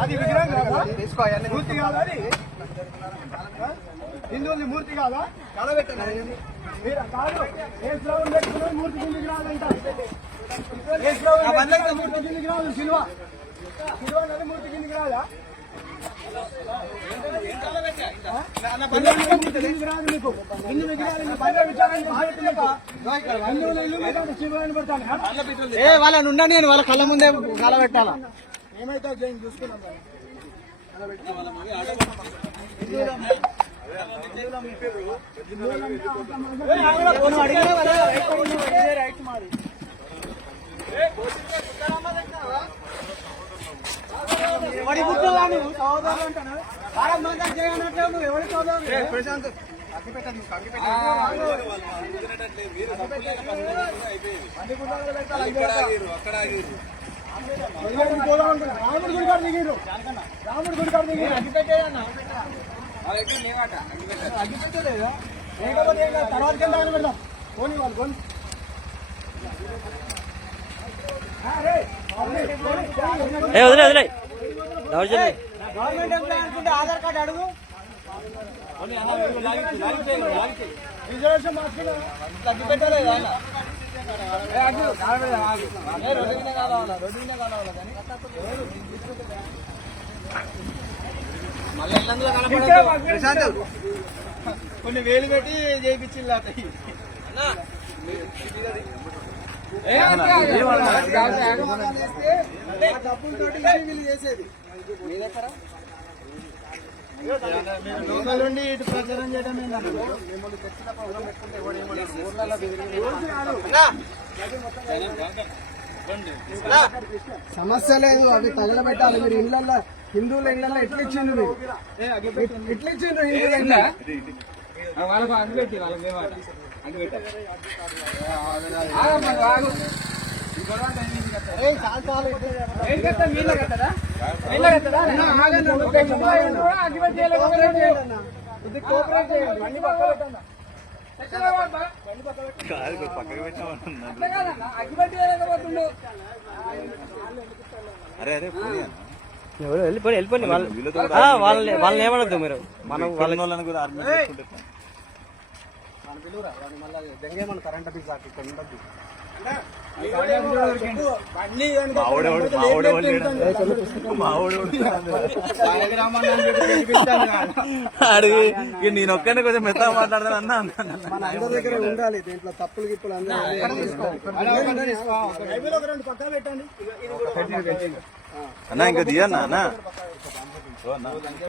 అది విగ్రహం కాదా మూర్తి కాదా అది హిందువులది మూర్తి కాదా మీరు కాదు మూర్తి కిందికి రాదంట ఏ మూర్తి కిందికి రాదు సిల్వ సిల్వ అనేది మూర్తి కిందికి రాదా ఏ వాళ్ళని ఉండ నేను వాళ్ళ కళ్ళ ముందే కళ పెట్టాలా ఏమైతే జైన్ చూసుకున్నాం మరి. ఎవరి బుద్ధులు నువ్వు సోదరులు అంటాను భారత్ మాతా జై అన్నట్లేవు నువ్వు ఎవరి సోదరులు ప్రశాంత్ రాముడి గుడి కాడ దిగిరు రాముడి గుడి కాడ దిగిరు అగ్గి పెట్టేయన్న అగ్గి పెట్టలేదు తర్వాత కింద పెడదాం పోనీ వాళ్ళు కొని ఏ వదిలే వదిలే. గవర్నమెంట్ ఎంప్లాయ్ అనుకుంటే ఆధార్ కార్డు అడుగు. రిజర్వేషన్ పెట్టలేదు ఆయన? రోడ్డు కావాలా రోడ్డు కావాలా కానీ కొన్ని వేలు పెట్టి చేయించింది డబ్బులతోటి ఇటు ప్రచారం చేయడం? మిమ్మల్ని పెట్టుకుంటే. ఊర్లలో! సమస్య లేదు అవి తగలబెట్టాలి. మీరు ఇళ్ళల్లో హిందువుల ఇళ్ళల్లో ఎట్లా ఇచ్చిండ్రు మీరు ఎట్లా ఇచ్చిండ్రు హిందువుల ఇళ్ళ వాళ్ళకు అంగపెట్టి వాళ్ళకి అగ్గిపెట్టి వేయలేకపోతుండు. ఎవరు వెళ్ళిపోయి వెళ్ళిపోయి వాళ్ళు వాళ్ళని వాళ్ళని ఏమనొద్దు మీరు మనం వాళ్ళకి వాడిని పిలువురా, వాడిని అడిగి నేను ఒక్కనే కొంచెం మెత్తగా మాట్లాడతాను అన్నా. అందరి దగ్గర ఉండాలి. దీంట్లో తప్పులు గిప్పులు అందరూ బైబిల్ ఒక రెండు పక్కన పెట్టండి. అన్నా ఇంకా దియన్నా అన్నా.